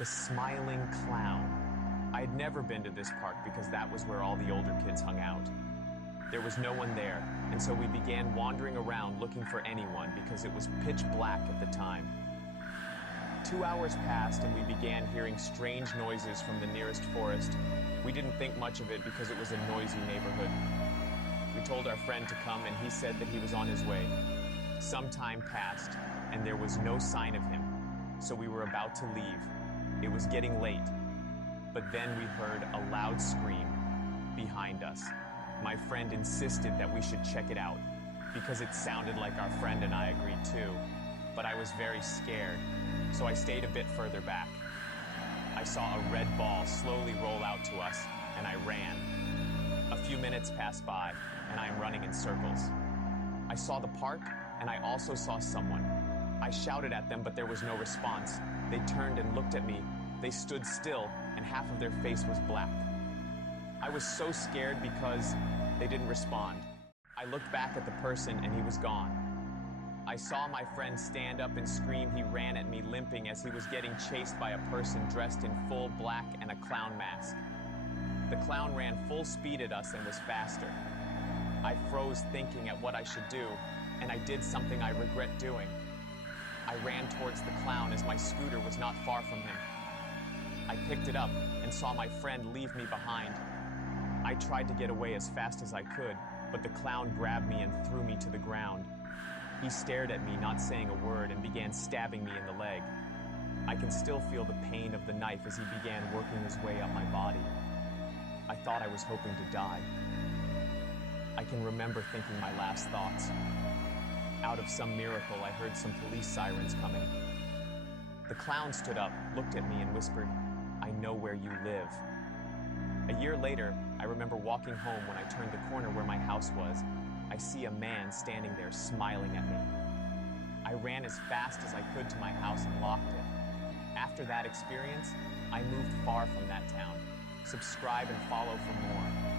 The Smiling Clown. I had never been to this park because that was where all the older kids hung out. There was no one there, and so we began wandering around looking for anyone because it was pitch black at the time. 2 hours passed and we began hearing strange noises from the nearest forest. We didn't think much of it because it was a noisy neighborhood. We told our friend to come and he said that he was on his way. Some time passed and there was no sign of him, so we were about to leave. It was getting late, but then we heard a loud scream behind us. My friend insisted that we should check it out because it sounded like our friend and I agreed too, but I was very scared, so I stayed a bit further back. I saw a red ball slowly roll out to us, and I ran. A few minutes passed by, and I am running in circles. I saw the park, and I also saw someone. I shouted at them, but there was no response. They turned and looked at me. They stood still, and half of their face was black. I was so scared because they didn't respond. I looked back at the person, and he was gone. I saw my friend stand up and scream. He ran at me limping as he was getting chased by a person dressed in full black and a clown mask. The clown ran full speed at us and was faster. I froze thinking at what I should do, and I did something I regret doing. I ran towards the clown as my scooter was not far from him. I picked it up and saw my friend leave me behind. I tried to get away as fast as I could, but the clown grabbed me and threw me to the ground. He stared at me, not saying a word, and began stabbing me in the leg. I can still feel the pain of the knife as he began working his way up my body. I thought I was hoping to die. I can remember thinking my last thoughts. Out of some miracle, I heard some police sirens coming. The clown stood up, looked at me, and whispered, "I know where you live." A year later, I remember walking home. When I turned the corner where my house was, I see a man standing there smiling at me. I ran as fast as I could to my house and locked it. After that experience, I moved far from that town. Subscribe and follow for more.